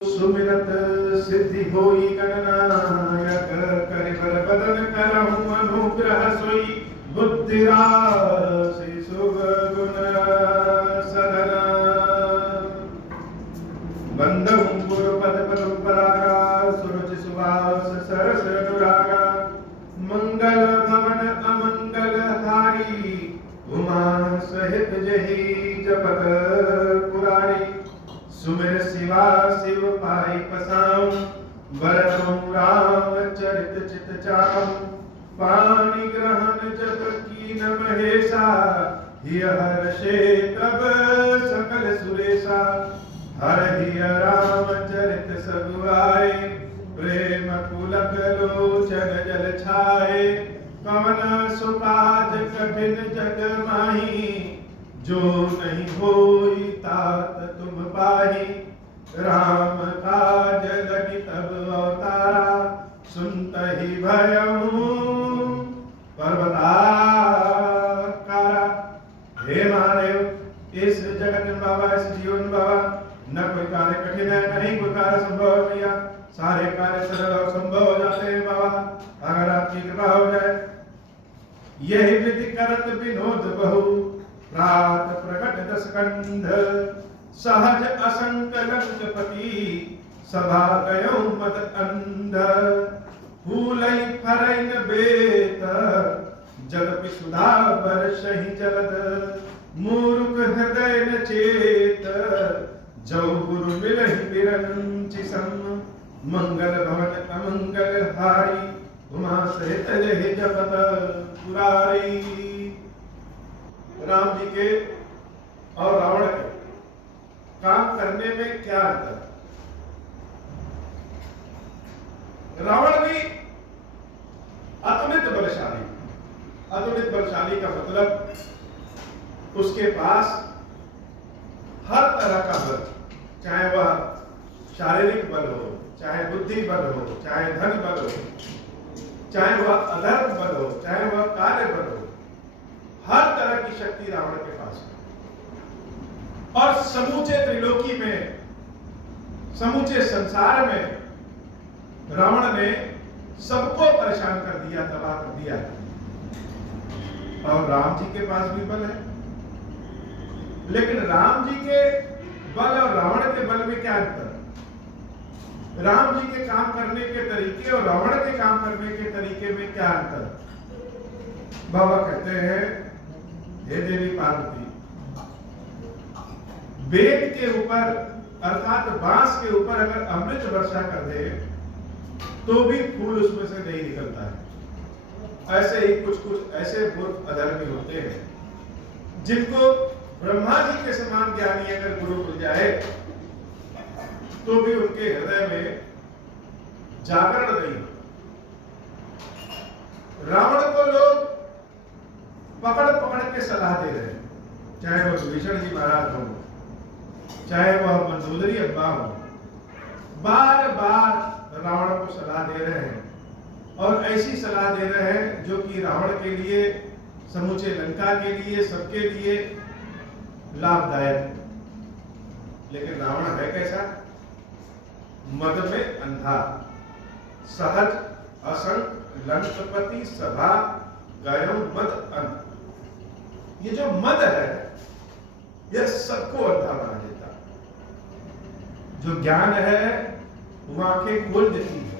सुमिरत सिद्धि होई गणनायक करे बर बदन करहु अनुग्रह सोई बुद्धि राशि शुभ गुण सदन बंदहु गुरु पद पदम परागा सुरुचि सुवास सरस अनुरागा मंगल भवन अमंगल हारी उमा सहित जही जपत पुरारी सुमिर शिवा शिव पाई पसाऊं बरतों राम चरित चित चाऊं पानी ग्रहण जब की न महेशा हिय हर्षे तब सकल सुरेशा हर हिय राम चरित सब आए प्रेम पुलक लोचन जल छाए कवन सुकाज कठिन जग माही जो नहीं होई तात तुम पाही राम काज लगी तब अवतारा सुनत ही भयऊ पर्वताकारा। हे महादेव इस जगत में बाबा इस जीवन में बाबा न कोई कार्य कठिन है नहीं कोई कार्य संभव है भैया सारे कार्य सरल और संभव हो जाते हैं बाबा अगर आपकी कृपा हो जाए। यही विधि करत विनोद बहु प्रात प्रकट दस कंध सहज असंक लंकपति सभा गयो मद अंध फूलई फरई न बेत जगपि सुधा बरसहि जलद मूर्ख हृदय न चेत जौ गुरु मिलहि बिरंचि सम मंगल भवन अमंगल हारी उमा सहित जहि जपत पुरारी। राम जी के और रावण के काम करने में क्या अंतर? रावण भी अतुलित बलशाली। अतुलित बलशाली का मतलब उसके पास हर तरह का बल, चाहे वह शारीरिक बल हो, चाहे बुद्धि बल हो, चाहे धन बल हो, चाहे वह अधर्म बल हो, चाहे वह कार्य बल हो, हर तरह की शक्ति रावण के पास है। और समूचे त्रिलोकी में, समूचे संसार में रावण ने सबको परेशान कर दिया, तबाह कर दिया। और राम जी के पास भी बल है, लेकिन राम जी के बल और रावण के बल में क्या अंतर? राम जी के काम करने के तरीके और रावण के काम करने के तरीके में क्या अंतर? बाबा कहते हैं, हे देवी पार्वती, वेद के ऊपर अर्थात बांस के ऊपर अगर अमृत वर्षा कर दे तो भी फूल उसमें से नहीं निकलता है। ऐसे ही कुछ कुछ ऐसे मूर्ख अधर्मी होते हैं जिनको ब्रह्मा जी के समान ज्ञानी अगर गुरु मिल जाए तो भी उनके हृदय में जागरण नहीं होता। रावण को लोग पकड़ पकड़ के सलाह दे रहे हैं, चाहे वह विभीषण जी महाराज हो, चाहे वह मंदोदरी अब्बा हो, बार बार रावण को सलाह दे रहे हैं और ऐसी सलाह दे रहे हैं जो कि रावण के लिए, समूचे लंका के लिए, सबके लिए लाभदायक। लेकिन रावण है कैसा? मद में अंधा, सहज असंग लंकपति सभा गयो मद अंध। ये जो मद है यह सबको अंधा बना देता। जो ज्ञान है वो आंखें खोल देती है,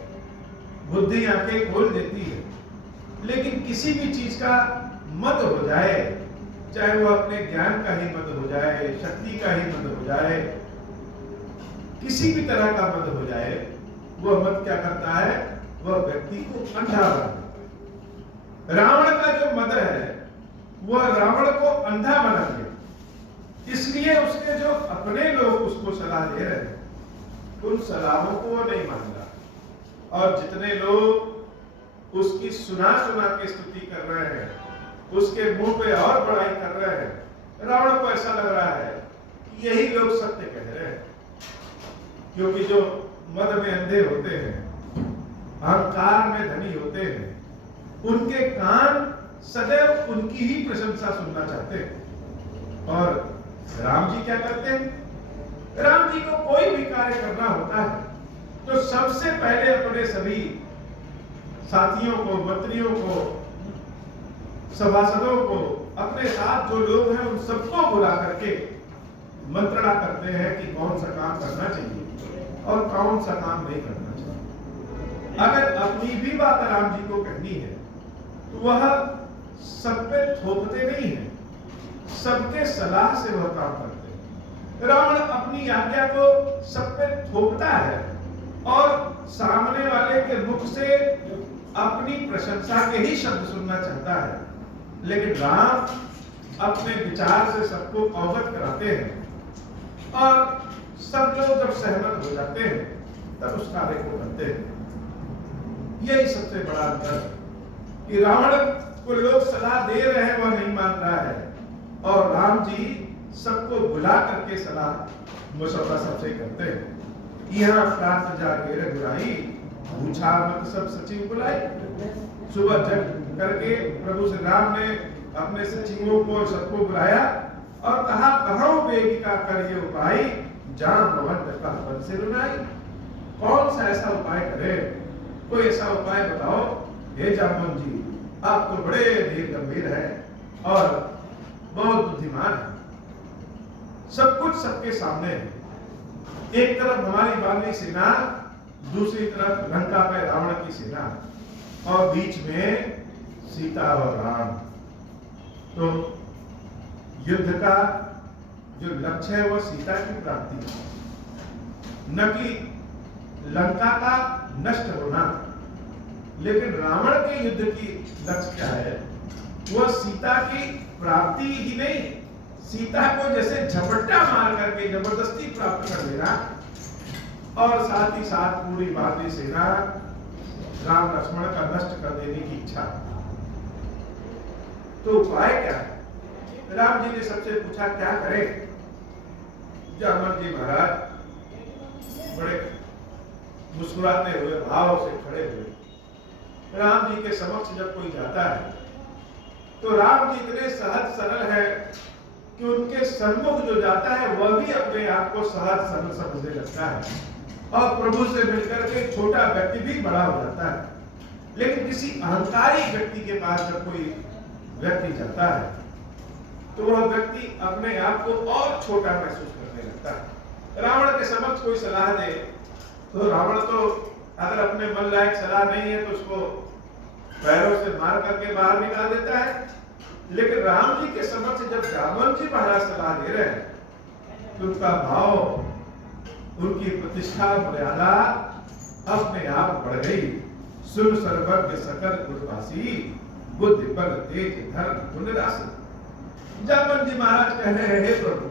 बुद्धि आंखें खोल देती है, लेकिन किसी भी चीज का मद हो जाए, चाहे वो अपने ज्ञान का ही मद हो जाए, शक्ति का ही मद हो जाए, किसी भी तरह का मद हो जाए, वह मद क्या करता है? वह व्यक्ति को अंधा बना देता है। रावण का जो मद है वह रावण को अंधा बना दिया। इसलिए उसके जो अपने लोग उसको सलाह दे रहे हैं उन सलाहों को वो नहीं मान रहा, और जितने लोग उसकी सुना सुना के स्तुति कर रहे हैं, उसके मुंह पे और बड़ाई कर रहे हैं, रावण को ऐसा लग रहा है कि यही लोग सत्य कह रहे हैं। क्योंकि जो मद में अंधे होते हैं, अहंकार में धनी होते हैं, उनके कान सदैव उनकी ही प्रशंसा सुनना चाहते हैं। और राम जी क्या करते हैं? राम जी को कोई भी कार्य करना होता है तो सबसे पहले अपने सभी साथियों को, मंत्रियों को, सभासदों को, अपने साथ जो लोग हैं उन सबको बुला करके मंत्रणा करते हैं कि कौन सा काम करना चाहिए और कौन सा काम नहीं करना चाहिए। अगर अपनी भी बात राम जी को कहनी है तो वह सब पे थोपते नहीं है, सबके सलाह से वह काम करते हैं। रावण अपनी आज्ञा को सब पे थोपता है और सामने वाले के मुख से अपनी प्रशंसा के ही शब्द सुनना चाहता है, लेकिन राम अपने विचार से सबको अवगत कराते हैं और सब लोग जब सहमत हो जाते हैं तब उस कार्य को करते हैं। यही सबसे बड़ा अंतर है कि रावण को लोग सलाह दे रहे हैं, वह नहीं मान रहा है, और राम जी सबको बुला करके सलाह मशवरा सबसे करते हैं। यहाँ प्रात जागे रघुराई, पूछा मत सब सचिव बुलाए। सुबह जग करके प्रभु श्री राम ने अपने सचिवों को और सबको बुलाया और कहा, कहो वेगिका करिए उपाय, जान भवन का पद से रुनाई। कौन सा ऐसा उपाय करे, कोई ऐसा उपाय बताओ। हे जामवन जी, आप तो बड़े धीर गंभीर हैं और बहुत बुद्धिमान हैं। सब कुछ सबके सामने है। एक तरफ हमारी बानरी सेना, दूसरी तरफ लंका पे रावण की सेना और बीच में सीता और राम। तो युद्ध का जो लक्ष्य है वह सीता की प्राप्ति है, न कि लंका का नष्ट होना। लेकिन रावण के युद्ध की लक्ष्य क्या है? वह सीता की प्राप्ति ही नहीं, सीता को जैसे झपट्टा मार करके जबरदस्ती प्राप्त कर लेना और साथ ही साथ पूरी भारतीय सेना राम लक्ष्मण का नष्ट कर देने की इच्छा। तो उपाय क्या है? राम जी ने सबसे पूछा क्या करें? जामवन जी महाराज बड़े मुस्कुराते हुए भाव से खड़े हुए। राम जी के समक्ष जब कोई जाता है तो राम जी इतने सहज सरल है कि उनके सम्मुख जो जाता है वह भी अपने आप को सहज सरल समझने लगता है और प्रभु से मिलकर के छोटा व्यक्ति भी बड़ा हो जाता है। लेकिन किसी अहंकारी व्यक्ति के पास जब कोई व्यक्ति जाता है तो वह व्यक्ति अपने आप को और छोटा महसूस करने लगता है। रावण के समक्ष कोई सलाह दे तो रावण तो अगर अपने मन लायक सलाह नहीं है तो उसको पैरों से मार करके बाहर निकाल देता है। लेकिन राम जी के समक्ष जब जामवन जी महाराज सलाह दे रहे हैं तो उनका भाव, उनकी प्रतिष्ठा, मर्यादा अपने आप बढ़ गई। सुन सर्वज्ञ सकल गुणवासी, बुद्धि बल तेज धर्म गुण राशि। जामवन जी महाराज कह रहे हैं, हे प्रभु,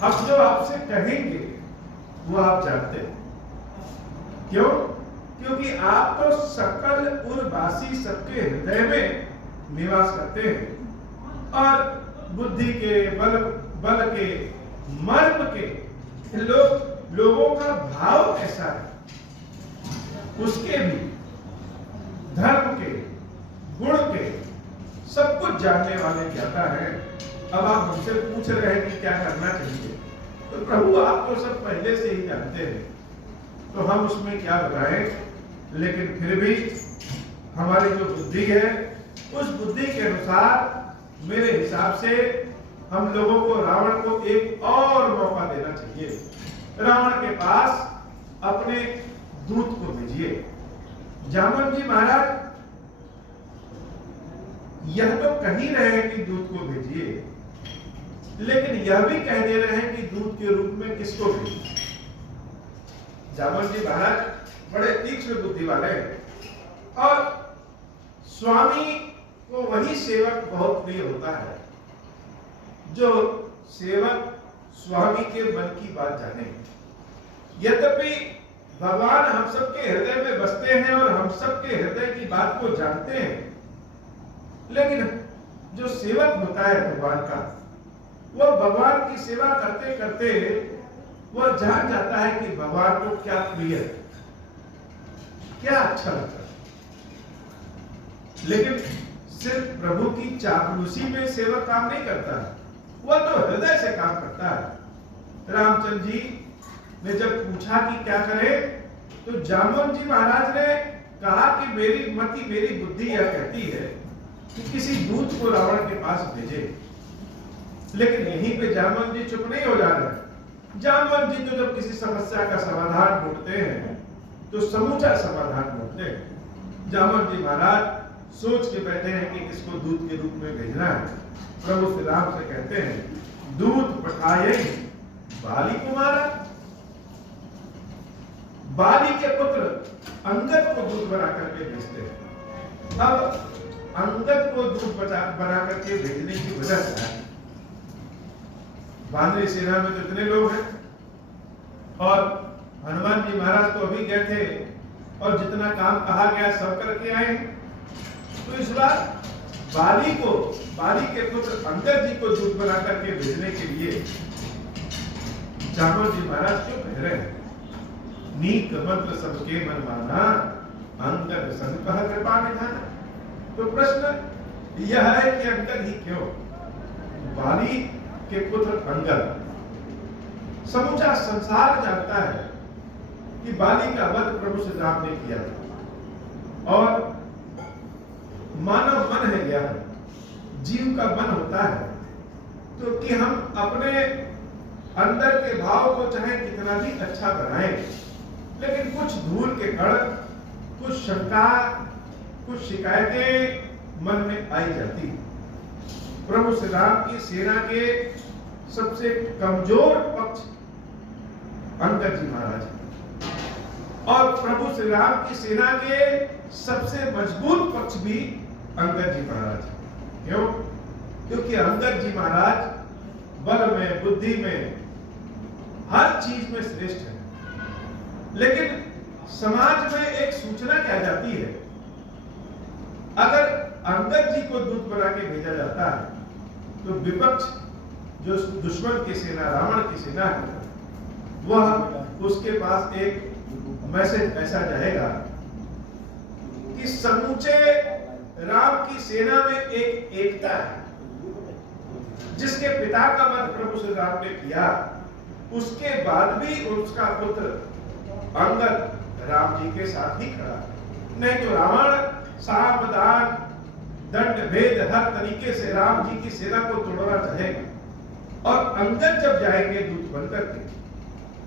हम जो आपसे कहेंगे वो आप जानते हैं। क्यों? क्योंकि आप तो सकल उर्वासी, सबके हृदय में निवास करते हैं और बुद्धि के बल के मर्म के लोगों का भाव कैसा है उसके भी, धर्म के, गुण के सब कुछ जानने वाले ज्ञाता है। अब आप हमसे पूछ रहे हैं कि क्या करना चाहिए, तो प्रभु आप तो सब पहले से ही जानते हैं, तो हम उसमें क्या बताएं। लेकिन फिर भी हमारी जो बुद्धि है उस बुद्धि के अनुसार मेरे हिसाब से हम लोगों को, रावण को एक और मौका देना चाहिए। रावण के पास अपने दूत को भेजिए। जामवन जी महाराज यह तो कह ही रहे हैं कि दूत को भेजिए, लेकिन यह भी कह दे रहे हैं कि दूत के रूप में किसको भेजिए। जामवन जी महाराज बड़े तीक्ष्ण बुद्धि वाले हैं और स्वामी को वही सेवक बहुत प्रिय होता है जो सेवक स्वामी के मन की बात जाने। यद्यपि भगवान हम सबके हृदय में बसते हैं और हम सबके हृदय की बात को जानते हैं, लेकिन जो सेवक होता है भगवान का, वह भगवान की सेवा करते करते वह जान जाता है कि भगवान को क्या प्रिय है, क्या अच्छा लगता है। लेकिन सिर्फ प्रभु की चापलूसी में सेवक काम नहीं करता है, वह तो हृदय से काम करता है। रामचंद्र जी ने जब पूछा कि क्या करें, तो जामवंत जी महाराज ने कहा कि मेरी मति, मेरी बुद्धि यह कहती है कि किसी दूत को रावण के पास भेजे। लेकिन यहीं पे जामवंत जी चुप नहीं हो जा रहे। जामवंत जी तो जब किसी समस्या का समाधान ढूंढते हैं तो समूचा समाधान ढूंढते हैं। जामवंत जी महाराज सोच के बैठे हैं कि किसको दूत के रूप में भेजना है। प्रभु श्री राम से कहते हैं, दूत पठाए बाली कुमारा। बाली के पुत्र अंगद को दूत बना करके भेजते हैं। अब अंगद को दूत बना करके भेजने की वजह क्या है? वानरी सेना में तो इतने लोग हैं, और हनुमान जी महाराज तो अभी गए थे और जितना काम कहा गया सब करके आए। तो इस बार बाली के पुत्र अंगद जी को दूत बना करके भेजने के लिए जामवंत जी महाराज क्यों कह रहे हैं? नीक मंत्र सबके मन माना, अंगद संग कह कृपा निधान। तो प्रश्न यह है कि अंगद ही क्यों? बाली के पुत्र अंगद, समूचा संसार जानता है कि बाली का वध प्रभु श्री राम ने किया था। और मानव मन है, यह जीव का मन होता है तो कि हम अपने अंदर के भाव को चाहे कितना भी अच्छा बनाएं, लेकिन कुछ धूल के कण, कुछ शंका, कुछ शिकायतें मन में आई जाती। प्रभु श्री राम की सेना के सबसे कमजोर पक्ष अंगद जी महाराज हैं, और प्रभु श्री राम की सेना के सबसे मजबूत पक्ष भी अंगद जी महाराज हैं। क्यों? क्योंकि अंगद जी महाराज बल में, बुद्धि में, हर चीज में श्रेष्ठ है। लेकिन समाज में एक सूचना क्या जाती है, अगर अंगद जी को दूत बना के भेजा जाता है तो विपक्ष, जो दुश्मन की सेना, रावण की सेना है, वह उसके पास एक मैसेज ऐसा जाएगा कि समूचे राम की सेना में एक एकता है। जिसके पिता का वध प्रभु श्री राम ने किया, उसके बाद भी उसका पुत्र अंगद राम जी के साथ ही खड़ा। नहीं तो रावण साम दान दंड भेद हर तरीके से राम जी की सेना को तोड़ना चाहेगा। और अंगद जब जाएंगे दूत बनकर के,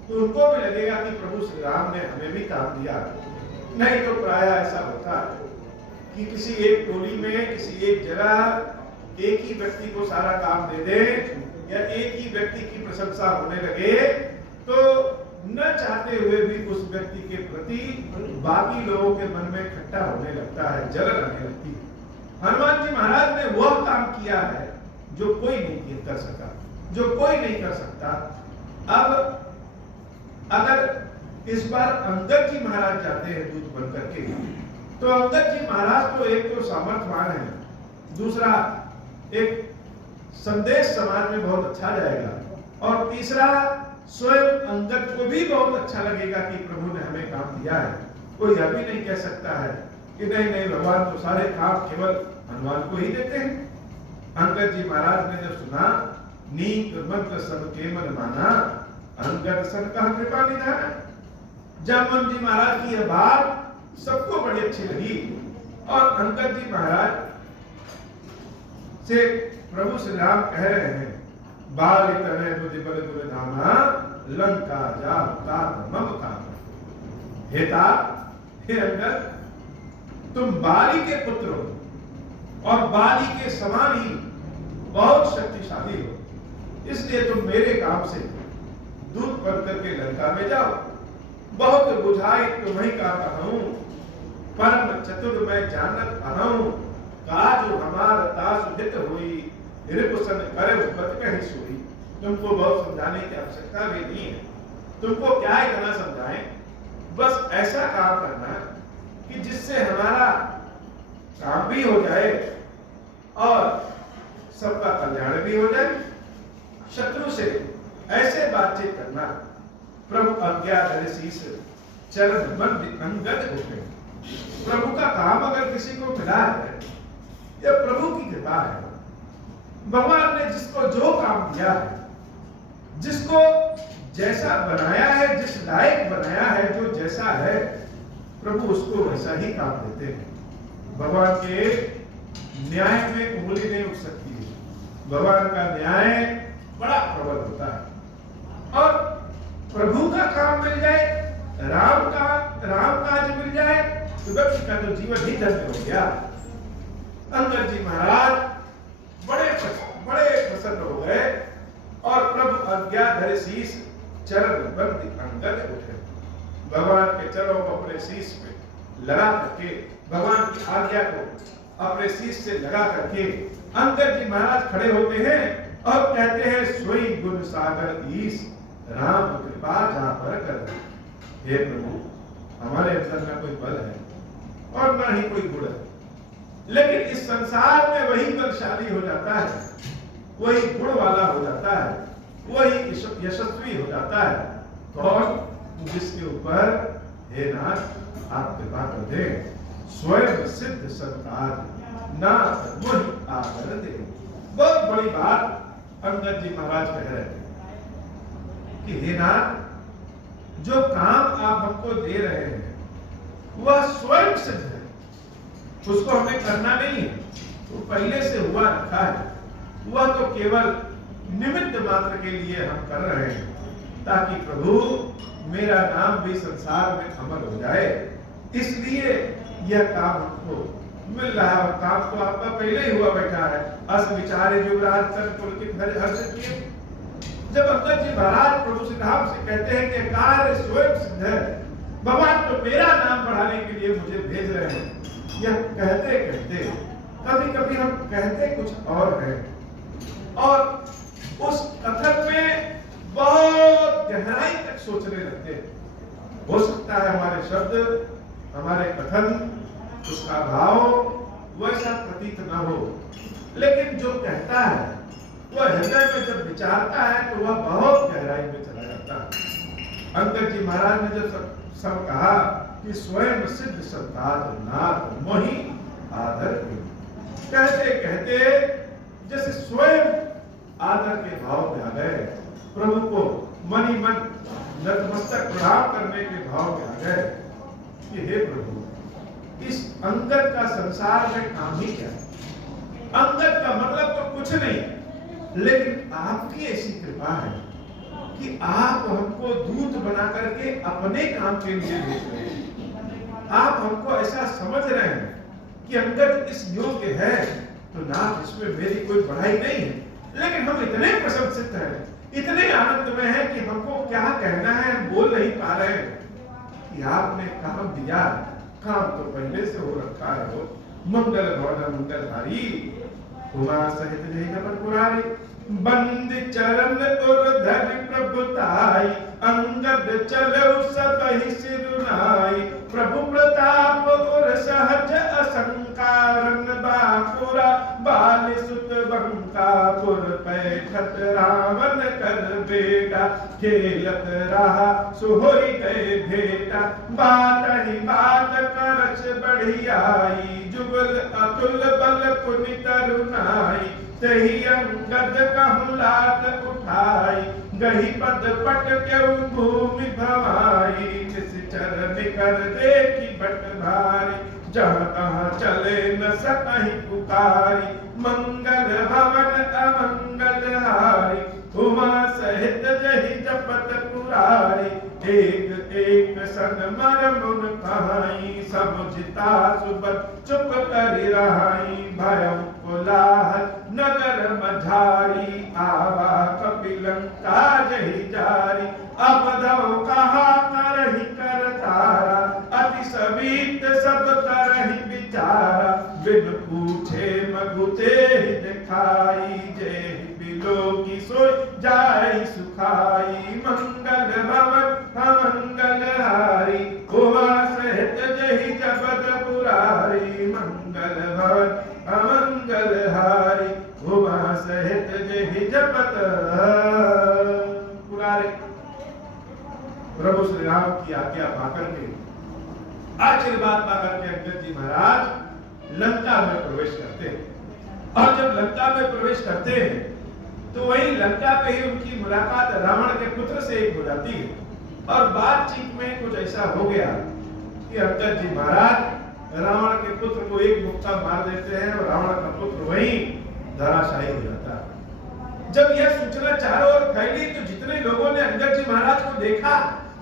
तो उनको भी लगेगा कि प्रभु श्री राम ने हमें भी काम दिया। नहीं तो प्रायः ऐसा होता है कि किसी एक टोली में, किसी एक जगह एक ही व्यक्ति को सारा काम दे दे, या एक ही व्यक्ति की प्रशंसा होने लगे, तो न चाहते हुए भी उस व्यक्ति के प्रति बाकी लोगों के मन में खट्टा होने लगता है, जलन आने लगती है। हनुमान जी महाराज ने वह काम किया है जो कोई नहीं कर सका, जो कोई नहीं कर सकता। अब अगर इस बार अंगद जी महाराज जाते हैं दूत बनकर के, तो अंगद जी महाराज तो एक तो सामर्थ्यवान है, दूसरा एक संदेश समाज में बहुत अच्छा जाएगा, और तीसरा स्वयं अंगद को भी बहुत अच्छा लगेगा कि प्रभु ने हमें काम दिया है। कोई यह भी नहीं कह सकता है कि नहीं नहीं, भगवान तो सारे काम केवल हनुमान को ही देते हैं। अंगद जी महाराज ने जब सुना, नीक मंत्र सबके मन माना, अंगद सन कह कृपा निधान। जामवंत जी महाराज की यह बात सबको बड़ी अच्छी लगी, और अंगद जी महाराज से प्रभु श्री राम कह रहे हैं, बाल तनय बुद्धि बल गुण धामा, लंका जा तात मम काम। हे तात, हे अंगद, तुम बाली के पुत्र हो और बाली के समान ही बहुत शक्तिशाली हो, इसलिए तुम मेरे काम से दूत बन करके लंका में जाओ। बहुत बुझाई तुम्हें का कहूं, परम चतुर मैं जानत अनहूं, काज हमार तासु हित हुई, रिपुसन करे बत कहीं सोई। तुमको बहुत समझाने की आवश्यकता भी नहीं है, तुमको क्या इतना समझाएं, बस ऐसा काम करना कि जिससे हमारा काम भी हो जाए और सबका कल्याण भी हो जाए। शत्रु से ऐसे बातचीत करना, प्रभु आज्ञा धरे शीस चरण मन अंगद होते। प्रभु का काम अगर किसी को मिला है, यह प्रभु की कृपा है। भगवान ने जिसको जो काम दिया है जिसको जैसा बनाया है, जिस लायक बनाया है, जो जैसा है, प्रभु उसको वैसा ही काम देते हैं। भगवान के न्याय में उंगली नहीं उठ सकती है। भगवान का न्याय बड़ा प्रबल होता है। और प्रभु का काम मिल जाए, राम काज मिल जाए, तो व्यक्ति का तो जीवन ही धन्य हो गया। अंगद जी महाराज बड़े प्रसन्न हो गए और प्रभु आज्ञा धरे शीश चरण बंद अंगद उठे। भगवान के चरणों को अपने शीश पे लगा करके, भगवान की आज्ञा को अपने शीश से लगा करके अंगद जी महाराज खड़े होते हैं और कहते हैं, सोई गुण सागर ईश राम कृपा जा पर कर। हे प्रभु, हमारे अंदर ना कोई बल है और ना ही कोई गुण है, लेकिन इस संसार में वही बलशाली हो जाता है, वही गुण वाला हो जाता है, वही यशस्वी हो जाता है। और जिसके ऊपर हे नाथ आप कृपा कर दे, स्वयं सिद्ध संतान ना वही आकर दे। बहुत बड़ी बात अंगद जी महाराज कह रहे थे कि हे नाथ, जो काम आप हमको दे रहे हैं वह स्वयं सिद्ध है, उसको हमें करना नहीं है, वो पहले से हुआ रखा है। वह तो केवल निमित्त मात्र के लिए हम कर रहे हैं, ताकि प्रभु मेरा नाम भी संसार में अमर हो जाए, इसलिए यह काम हमको मिल रहा है। काम तो आपका पहले ही हुआ बैठा है। अस विचारे युवराज तन पुलकित हर्षित किए। जब अंगद जी महाराज प्रभु श्री राम से कहते हैं कि कार्य स्वयं सिद्ध है, भगवान तो मेरा नाम बढ़ाने के लिए मुझे भेज रहे हैं, यह कहते कहते कभी कभी हम कहते कुछ और है और उस कथन में बहुत गहराई तक सोचने लगते हैं। हो सकता है हमारे शब्द, हमारे कथन, उसका भाव वैसा प्रतीत न हो, लेकिन जो कहता है वह हृदय में जब विचारता है तो वह बहुत गहराई में चला जाता है। अंगद जी महाराज ने जब सब कहा कि स्वयं सिद्ध संतान नाथ मोहि आदर के, कहते कहते जैसे स्वयं आदर के भाव में आ गए, प्रभु को मन ही मन नतमस्तक प्रणाम करने के भाव में आ गए कि हे प्रभु, इस अंगद का संसार में काम ही क्या है? अंगद का मतलब तो कुछ नहीं, लेकिन आपकी ऐसी कृपा है कि आप हमको दूत बना करके अपने काम के लिए भेज रहे हैं। आप हमको ऐसा समझ रहे हैं कि अंगद इस योग्य है, तो ना इसमें मेरी कोई बढ़ाई नहीं है, लेकिन हम इतने प्रशंसित हैं, इतने आनंद में हैं कि हमको क्या कहना है हम बोल नहीं पा रहे हैं कि आपने काम दिया। काम तो पहले से हो रखा है। वो मंगल भवन मंगलहारी, उमा सहित जय जगत पुरारी, बंद चरण उर्धर प्रभुताई, अंगद चलो सब ही सिरुनाई, प्रभु प्रताप और सहज असंकारन बापुरा, बाल सुत बंकापुर पैठत रावण कर बेटा, खेलत रहा सुहोई गए भेटा, बात ही बात करछ बढ़ियाई, जुगल अतुल बल पुनि तरुनाई, तही अंगद कहलात उठाई, गही पद पट क्यों भूमि भवाई, जिस चरण कर देखी बट भारी, जहाँ तहाँ चले न सकहि पुकारी, मंगल भवन अमंगल हारी, उमा सहित जहि जपत पुरारी, एक एक सन मर मुन कहाई, सब जिता सुबत चुप करि रहाई, भयं कोलाहल नगर मझारी, आवा कपिलंका जहि जारी, अब दो कहा करहि कर तारा, अति समीत सब करहि विचारा, बिन पूछे मगुते ही दिखाई, जय बिलोकी सोई जाय सुखाई, मंगल भवन अमंगल हारी, उमा सहित जहि जपत पुरारी, मंगल भवन अमंगल हारी, उमा सहित जहि जपत पुरारी। प्रभु श्री राम की आज्ञा पाकर के, आशीर्वाद पाकर के अंगद जी महाराज लंका में प्रवेश करते हैं। और जब लंका में प्रवेश करते हैं तो वही लंका पे ही उनकी मुलाकात रावण के पुत्र से एक हो जाती है और बातचीत में कुछ ऐसा हो गया कि अंगद जी महाराज रावण के पुत्र को एक मुक्का मार देते हैं और रावण का पुत्र वही धराशायी हो जाता है। जब यह सूचना चारों ओर फैली तो जितने लोगों ने अंगद जी महाराज को देखा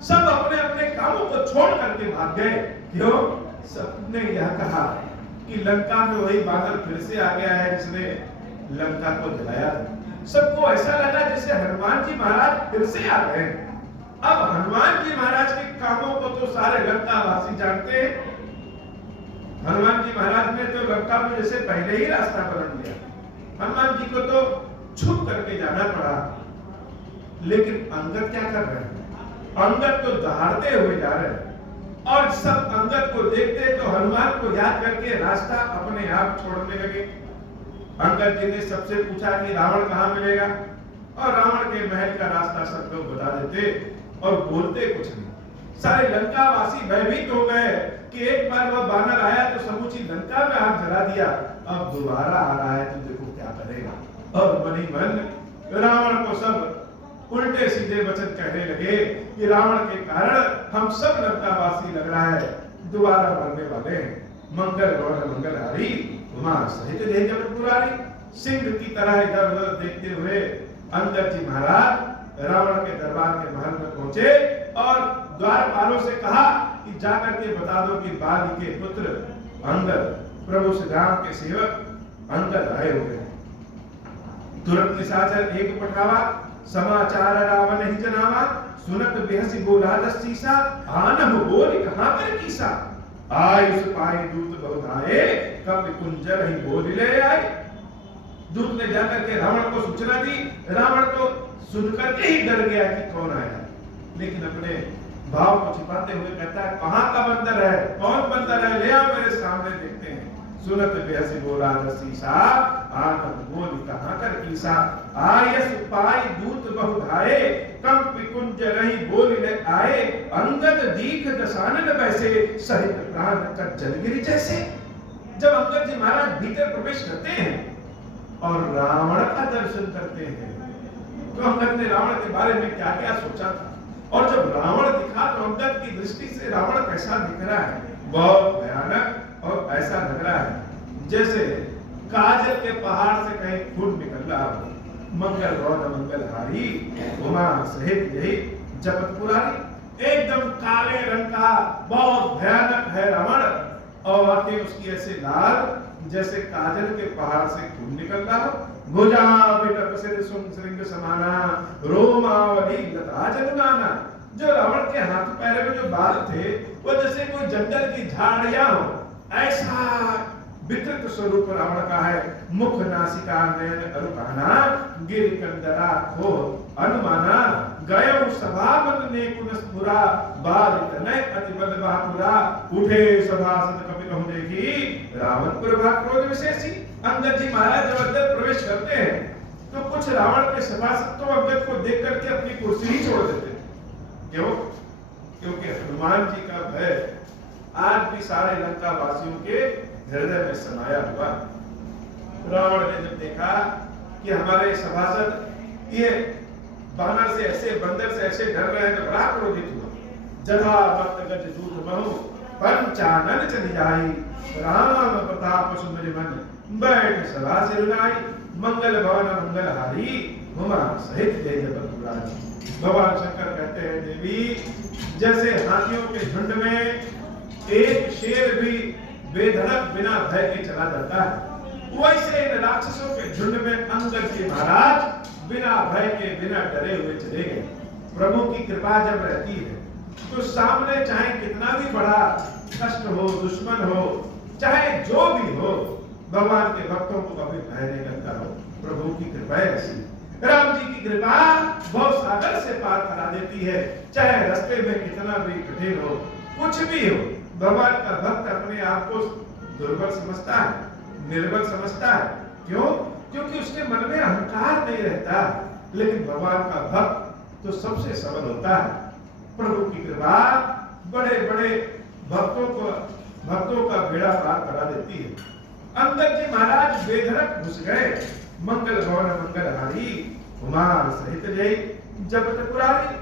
सब अपने अपने कामों को छोड़ करके भाग गए। क्यों? सबने यह कहा कि लंका में वही बादल फिर से आ गया है जिसने लंका को जलाया था। सबको ऐसा लगा जैसे हनुमान जी महाराज फिर से आ गए। अब हनुमान जी महाराज के कामों को तो सारे लंका वासी जानते हैं। हनुमान जी महाराज ने तो लंका में जैसे पहले ही रास्ता बदल दिया। हनुमान जी को तो छुप करके जाना पड़ा। लेकिन अंगद क्या कर रहे हैं? अंगद तो दहाड़ते हुए जा रहे हैं और सब अंगद को देखते तो हनुमान को याद करके रास्ता अपने आप छोड़ने लगे। अंगद जी ने सबसे पूछा कि रावण कहाँ मिलेगा और रावण के महल का रास्ता सब लोग बता देते और बोलते कुछ नहीं। सारे लंका वासी भयभीत हो गए कि एक बार वह बानर आया तो समूची लंका में आग जला दिया, अब दोबारा आ रहा है तो देखो क्या करेगा। और मन ही मन रावण को सब उल्टे सीधे वचन कहने लगे कि रावण के कारण हम सब लंकावासी लग रहा है दोबारा मरने वाले हैं। मंगल गौर मंगलहारी उमा सहित जय जगत पुरारी। सिंह की तरह इधर उधर देखते हुए अंगद जी महाराज रावण के दरबार के महल में पहुंचे और द्वारपालों से कहा कि जाकर के बता दो कि बाली के पुत्र अंगद प्रभु श्री राम के सेवक अंगद आए हुए हैं। तुरंत निशाचर एक पठावा समाचार रावण ही जनावा सुनत बेहसी बोला दस्तीसा आनह बोल कहां पर कीसा आयुष पाए दूत बहुत आए कब कुंजर ही बोल ले आए। दूत ने जाकर के रावण को सूचना दी। रावण तो सुनकर के ही डर गया कि कौन आया, लेकिन अपने भाव को छिपाते हुए कहता है कहां का बंदर है, कौन बंदर है, ले आओ मेरे सामने देखते हैं। सुनत बेहसी बोला दस्तीसा आनंद बोल कहां कर कीसा आयस पाई दूत बहुत आए कंप कुंज रही बोल ले आए अंगद दीख दसानन वैसे सहित प्राण का जलगिरी जैसे। जब अंगद जी महाराज भीतर प्रवेश करते हैं और रावण का दर्शन करते हैं तो अंगद ने रावण के बारे में क्या क्या सोचा था और जब रावण दिखा तो अंगद की दृष्टि से रावण कैसा दिख रहा है, बहुत भयानक और ऐसा लग रहा है जैसे काजल के पहाड़ से कहीं खून निकल रहा हो। मंगल गौर मंगलहारी उमा सहित यही जगत पुरारी। एकदम काले रंग का बहुत भयानक है रावण और आंखें उसकी ऐसे लाल जैसे काजल के पहाड़ से खून निकल रहा हो। भुजा बिटप सिर श्रृंग समाना रोमावली लता जलगाना। जो रावण के हाथ पैर में जो बाल थे वो जैसे कोई जंगल की झाड़ियां हो, ऐसा विकृत स्वरूप रावण का है। मुख नासिका नयन अरुकाना गिर कंदरा खो अनुमाना गयो सभा मन ने कुनस्पुरा बाल तनय अति बल बापुरा उठे सभासद कपिल हो देखी रावण प्रभा क्रोध विशेषी। अंगद जी महाराज जब अंदर प्रवेश करते हैं तो कुछ रावण के सभासद तो अंगद को देख करके अपनी कुर्सी ही छोड़ देते हैं। क्यों? क्योंकि हनुमान जी का भय आज भी सारे लंका वासियों के हृदय में समाया हुआ। रावण ने जब देखा कि हमारे सभासद ये बानर से ऐसे बंदर से ऐसे डर रहे हैं तो बड़ा क्रोधित हुआ। जथा भक्त गज दूत महु पंचानन चली जाई राम प्रताप सुमरि मन बैठ सभा से रुलाई मंगल भवन मंगलहारी उमा सहित जय जगत पुरारी। भगवान शंकर कहते हैं देवी जैसे हाथियों के झुंड में एक शेर भी बेधड़क बिना भय के चला जाता है, वैसे इन राक्षसों के झुंड में अंगद जी महाराज बिना भय के बिना डरे हुए चले गए। प्रभु की कृपा जब रहती है तो सामने चाहे कितना भी बड़ा कष्ट हो, दुश्मन हो, चाहे जो भी हो, भगवान के भक्तों को कभी भय नहीं लगता हो। प्रभु की कृपा ऐसी। राम जी की कृपा भव सागर से पार करा देती है। चाहे रास्ते में कितना भी कठिन हो, कुछ भी हो, भगवान का भक्त अपने आप को दुर्बल समझता है, निर्बल समझता है। क्यों? क्योंकि उसके मन में अहंकार नहीं रहता। लेकिन भगवान का भक्त तो सबसे सबल होता है। प्रभु की कृपा बड़े बड़े भक्तों का बेड़ा पार करा देती है। अंगद जी महाराज बेधड़क घुस गए। मंगल भवन मंगलहारी कुमार सहित जय जपत पुरारी।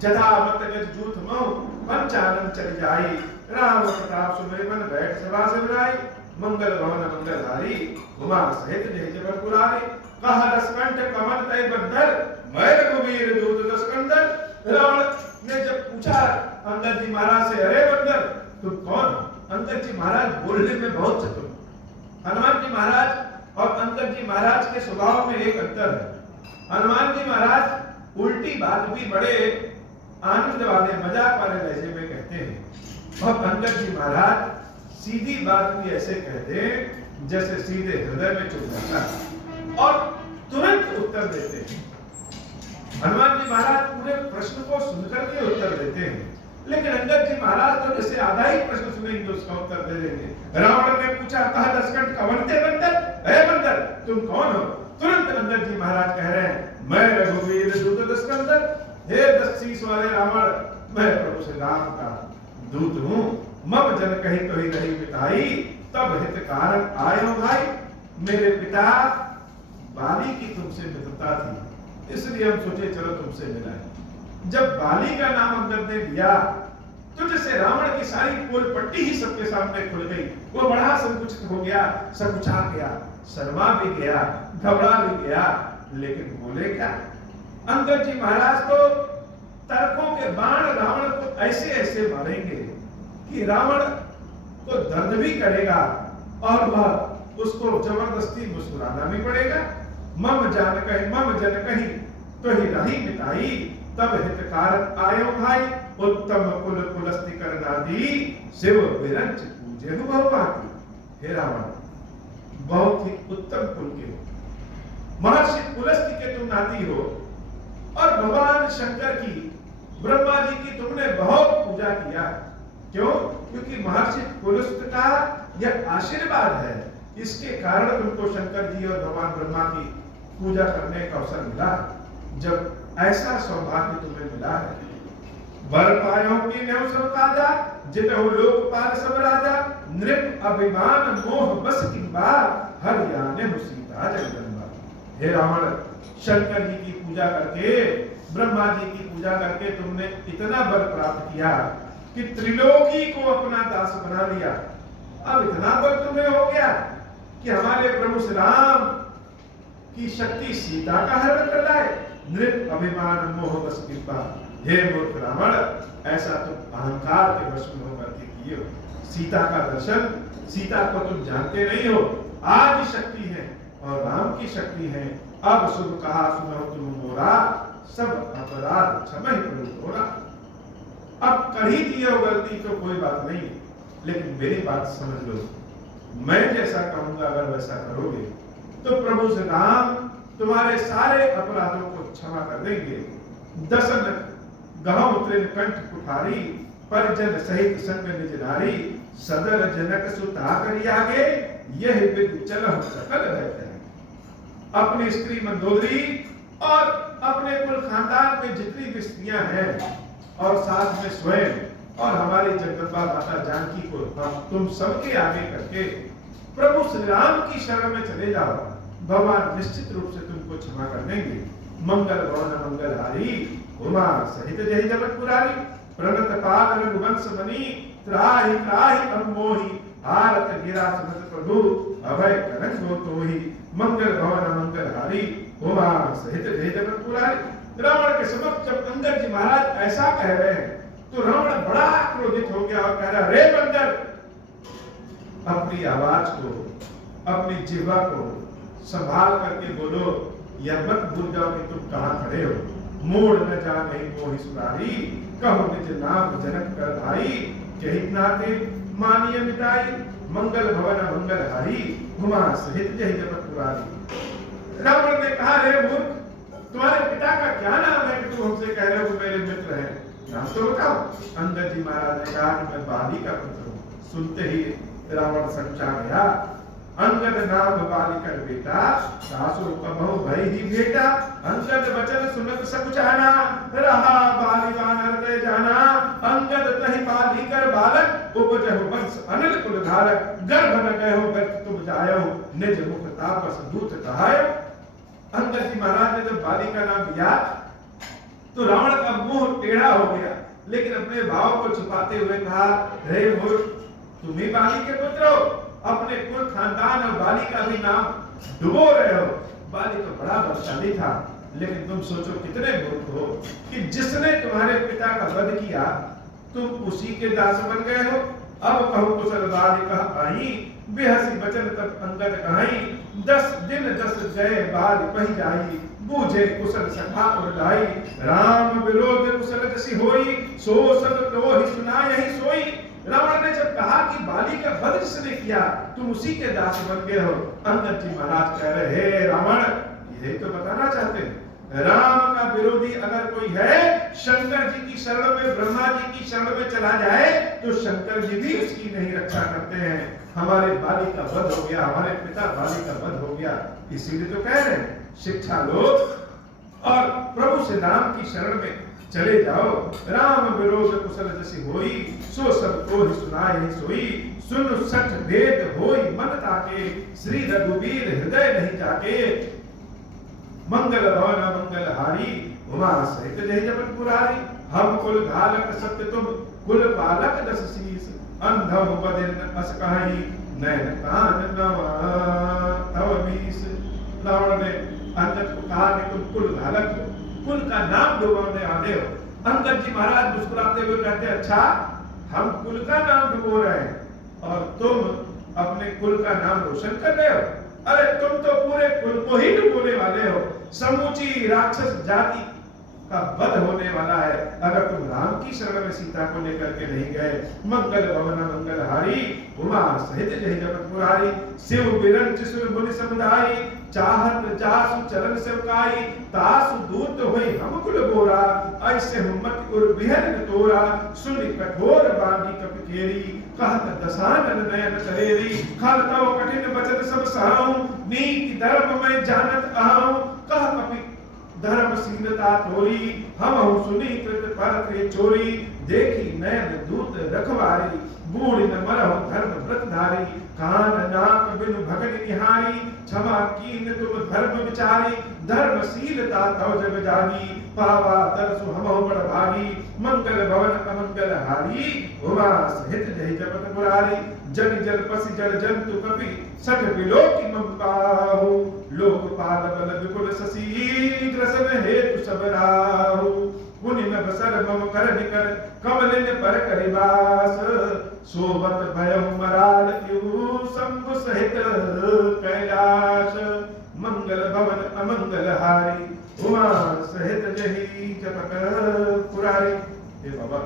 जथा मत गज जूथ मऊ पंचानन चल जाई, राम प्रताप सुमिर मन बैठ सभा सिमराई। मंगल भवन मंगलहारी, कुमार सहित जय जपत पुरारी। कहा दसकंठ कमल तय बंदर, मैं रघुवीर दूत दसकंदर। रावण ने जब पूछा अंगद जी महाराज से, अरे बंदर तुम कौन हो? अंगद जी महाराज बोलने में बहुत चतुर। हनुमान जी महाराज और अंगद जी महाराज के स्वभाव में एक अंतर है। हनुमान जी महाराज उल्टी बात भी बड़े आनंद वाले मजाक वाले लहजे में कहते हैं, और अंगद जी महाराज सीधी बात भी ऐसे कहते हैं जैसे सीधे हृदय में चुभ जाता है और तुरंत उत्तर देते हैं। हनुमान जी महाराज पूरे प्रश्न को सुनकर के उत्तर देते हैं, लेकिन अंगद जी महाराज तो जैसे आधा ही प्रश्न सुनेंगे उसका उत्तर दे देंगे। रावण ने पूछा, कहा दसकंठ कवन थे बंदर, अरे बंदर तुम कौन हो? तुरंत अंगद जी महाराज कह रहे हैं, मैं रघुवीर दूत दसकंदर। हे दस शीश वाले रावण, मैं प्रभु श्री राम का दूत हूँ। मम जन कही तो ही रही मिताई, तब हित कारण आयो भाई। मेरे पिता बाली की तुमसे मित्रता थी, इसलिए हम सोचे चलो तुमसे मिलाएं। जब बाली का नाम अंगद ने लिया तो जैसे रावण की सारी पोल पट्टी ही सबके सामने खुल गई। वो बड़ा संकुचित हो गया, संकुचा गया, शर्मा भी गया, घबरा भी गया, लेकिन बोले क्या? अंगद जी महाराज तो तर्कों के बाण रावण को ऐसे ऐसे मारेंगे कि रावण को दर्द भी करेगा और वह उसको जबरदस्ती मुस्कुराना भी पड़ेगा। मम जन कही तो ही रही मिताई, तब हितकारक आयो भाई। उत्तम कुल कुलस्ति करना दी, शिव विरंच पूजे बहुभागी। हे रावण बहुत ही उत्तम कुल के हो, महर्षि पुलस्त्य के तुम नाती हो, और भगवान शंकर की, ब्रह्मा जी की तुमने बहुत पूजा किया। क्यों? क्योंकि महर्षि पुलस्त्य का यह आशीर्वाद है, इसके कारण तुमको शंकर जी और भगवान ब्रह्मा की पूजा करने का अवसर मिला। जब ऐसा सौभाग्य तुम्हें मिला है, वर पायो की नेव सब काजा, जितहु लोकपाल सब राजा। नृप अभिमान मोह बस की बात, हर याने सीता जगदम्बा। हे रावण, शंकर जी की पूजा करके, ब्रह्मा जी की पूजा करके तुमने इतना बल प्राप्त किया कि त्रिलोकी को अपना दास बना लिया। अब इतना बल तुम्हें हो गया कि हमारे प्रभु श्री राम की शक्ति सीता का हरण कर लाए। नृप अभिमान मोह बस की बात। हे मूर्ख रावण, ऐसा तुम अहंकार के वश में होकर के किए हो। सीता का दर्शन, सीता को तुम जानते नहीं हो। आज शक्ति है और राम की शक्ति है। अब शुभ कहा सुनो तुम मोरा, सब अपराध क्षमहि प्रभु तोरा। अब कर ही दिए हो गलती तो कोई बात नहीं, लेकिन मेरी बात समझ लो। मैं जैसा कहूंगा अगर वैसा करोगे तो प्रभु श्री राम तुम्हारे सारे अपराधों को क्षमा कर देंगे। दसन गहम तृण कंठ कुठारी, परिजन सहित संग निज नारी। सदर जनक सुता करी आगे, यह विद चलह सकल रहते हैं। अपनी स्त्री मंदोदरी और अपने कुल खानदान में जितनी भी स्त्रियां हैं और साथ में स्वयं और हमारी जगदम्बा माता जानकी को हम तुम सबके आगे करके प्रभु श्री राम की शरण में चले जाओ। भगवान निश्चित रूप से तुमको क्षमा कर देंगे। मंगल भवन मंगलहारी, उमा सहित जय जगत पुरारी। प्रणत पाल रघुवंश मणि, त्राहि त्राहि अमोहि। हारत गिरा सनत प्रभु, अभय कनक गो तोहि। मंगल भवन मंगलहारी, उमा सहित जय जगत पुरारी। रावण के समक्ष जब अंगद जी महाराज ऐसा कह रहे हैं तो रावण बड़ा क्रोधित हो गया और कह रहा, रे बंदर, अपनी आवाज को, अपनी जिह्वा को संभाल करके बोलो। यह मत भूल जाओ कि तुम कहां खड़े हो। मोड़ न जाने मोहि सुरारी, कहो निज नाम जनक कर धाई। कही नाते मानिय मिताई, मंगल भवन मंगलहारी। उमा सहित जय जगत पुरारी। रावण ने कहा, रे मूर्ख, तुम्हारे पिता का क्या नाम है कि तुम हमसे कह रहे हो कि मेरे मित्र हैं? नाम तो बताओ। अंगद जी महाराज ने कहा कि मैं बाली का पुत्र हूँ। सुनते ही रावण समझा गया। अंगद नाम बाली कर बेटा, सासु कबहु भई ही बेटा। अंगद वचन सुनत सकुचाना, रहा बाली वानर ते जाना। अंगद तहि बाली कर बालक, उपजहु वंश अनिल कुल धारक। गर्भ न गयो व्यर्थ तुम जायो, निज मुख तापस दूत कहायो। अंगद जी महाराज ने जब बाली का नाम लिया तो रावण का मुंह टेढ़ा हो गया, लेकिन अपने भाव को छुपाते हुए कहा, हे मूर्ख, तुम ही बाली के पुत्र हो, अपने कुल खानदान और बाली का भी नाम डुबो रहे हो। बाली तो बड़ा बलशाली था, लेकिन तुम सोचो कितने मूर्ख हो कि जिसने तुम्हारे पिता का वध किया तुम उसी के दास बन गए हो। अब कहो कुशल बाली कह आई, बेहसी बचन तब अंगद कहाई, 10 दिन 10 गए बाली पही जाई, बूझे कुशल सखा और लाई, राम विरोध कुशल जसी होई, सो सब तो ही सुना यही सोई। रावण ने जब कहा कि बाली का वध जिसने किया तुम उसी के दास बन गए हो, अंगद जी महाराज कह रहे, हे रावण, यही तो बताना चाहते हैं, राम का विरोधी अगर कोई है, शंकर जी की शरण में, ब्रह्मा जी की शरण में चला जाए तो शंकर जी भी उसकी नहीं रक्षा करते हैं। हमारे बाली का वध हो गया, हमारे पिता बाली का वध हो गया, इसीलिए तो कह रहे हैं शिक्षा लो और प्रभु से राम की शरण में चले जाओ। राम विरोध कुशल जैसी होई, सो सब को ही सुनाए ही सोई, सुन सठ भेद होई मन ताके, श्री रघुवीर हृदय नहीं जाके, मंगल भवन मंगल हारी, उमा सहित जय जपत पुरारी, हम कुल घालक सत्य तुम कुल पालक 10 शीस, अंधव बदिन अस कहाई, नैन कान नवा तव मीस। रावण ने अंगद को कहा कि तुम कुल घालक हो, कुल का नाम डुबोने आते हो। अंगद जी महाराज मुस्कुराते हुए कहते, अच्छा हम कुल का नाम डुबो रहे हैं और तुम अपने कुल का नाम रोशन कर रहे हो? अरे तुम तो पूरे कुल को ही डुबोने वाले हो, समूची राक्षस जाति का वध होने वाला है अगर तुम राम की शरण में सीता को लेकर के नहीं गए। मंगल भवन मंगल हारी, उमा सहित जय जपत पुरारी, शिव बिरंच सुर मुनि समुदाय, चाहत जासु चरण सेवकाई, तासु दूत होई हम कुल बोरा, ऐसे हुम्मत उर बिहर तोरा, सुनि कठोर बागी कपिकेरी, कहत दसानन नयन तरेरी, खल तव कठिन बचन सब सहाऊं, नीति धर्म में जानत आऊं, कह कपि धर्मशीलता तोरी, हम सुनी कृत पर चोरी, देखी नयन दूत रखवारी, बूढ़ न मरहु धर्म व्रतधारी, कान नाक बिनु भगन निहारी, क्षमा कीन तुम धर्म विचारी, धर्मशीलता तव जग जागी, पावा दरसु हमहु बड़ भागी, मंगल भवन अमंगल हारी, उमा सहित जय जपत पुरारी, जन जल पसी जल जंतु कपि सठ बिलोकी मंबाहु, लोकपाल बल विपुल शशि ग्रसन हेतु सब राहु, पुनि नभ सर मम कर निकर कमलिन पर करिवास, सोबत भयउ मराल क्यों शंभु सहित कैलाश, मंगल भवन अमंगल हारी, उमा सहित जही जपत पुरारी। हे बाबा,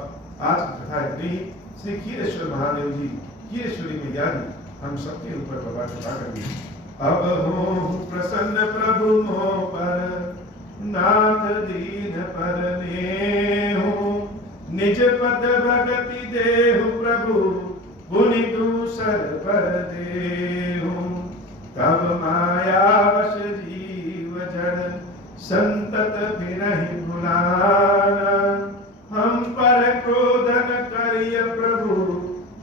आज की कथा इतनी। श्री खीरेश्वर महादेव जी, खीरेश्वरी मैया जी हम सबके ऊपर बाबा कृपा करिए। अब हो प्रसन्न प्रभु मोह पर, नाथ दीन पर नेहु, निज पद भगति देहु प्रभु, पुनि दूसर पर देहु, तब माया वश जीव जड़, संतत बिरहि भुलाना, हम पर क्रोधन करिय प्रभु,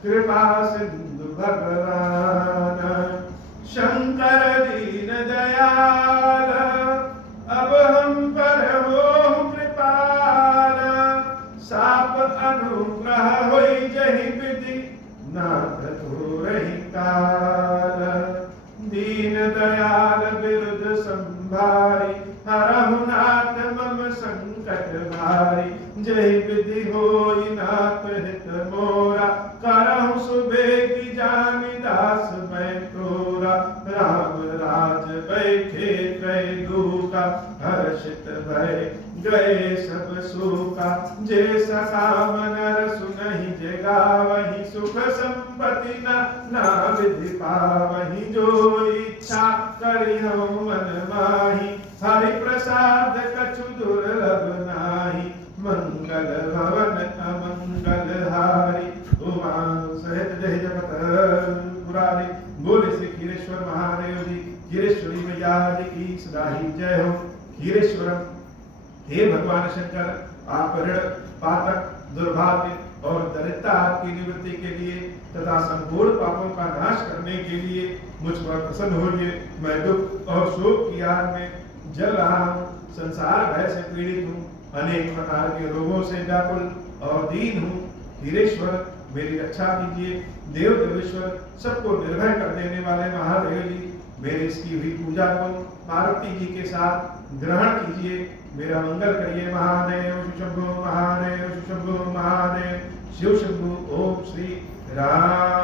कृपा सिंधु भगवान, शंकर दीन दयाल, अब हम पर हो कृपाल, साप अनुग्रह होई जहि विधि, नाथ थोरहि काल, दीन दयाल बिरुद संभारी, हरहु नाथ मम संकट भारी, जय विधि होई नाथ हित मोरा, करहु सुबेगी जानि दास मैं तोरा, राम राज बैठे त्रय दूका, हर्षित भय गए सब सूका, जे सकाम नर सुनहि जे गावहि, सुख संपत्ति ना विधि पावहि, जो इच्छा करिहु मन माहि, हरि प्रसाद कछु दुर्लभ नाहि, मंगल भवन अमंगल हारी, उमा सहित जय जपत पुरारी। बोले श्री खीरेश्वर महादेव जी, खीरेश्वरी मैया जी की सदा ही जय हो। खीरेश्वरम, हे भगवान शंकर, आप ऋण पातक दुर्भाग्य और दरिद्रता आपकी निवृत्ति के लिए तथा संपूर्ण पापों का नाश करने के लिए मुझ पर प्रसन्न होइए। मैं दुख और शोक की आग में जल रहा हूँ, संसार भय से पीड़ित हूँ, अनेक प्रकार के रोगों से व्याकुल और दीन हूँ। धीरेश्वर मेरी रक्षा कीजिए। देव देवेश्वर सबको निर्भय कर देने वाले महादेव जी, मेरी इसकी हुई पूजा को पार्वती जी के साथ ग्रहण कीजिए। मेरा मंगल करिए महादेव शंभो महादेव शंभो महादेव शिव शंभो। ओम श्री राम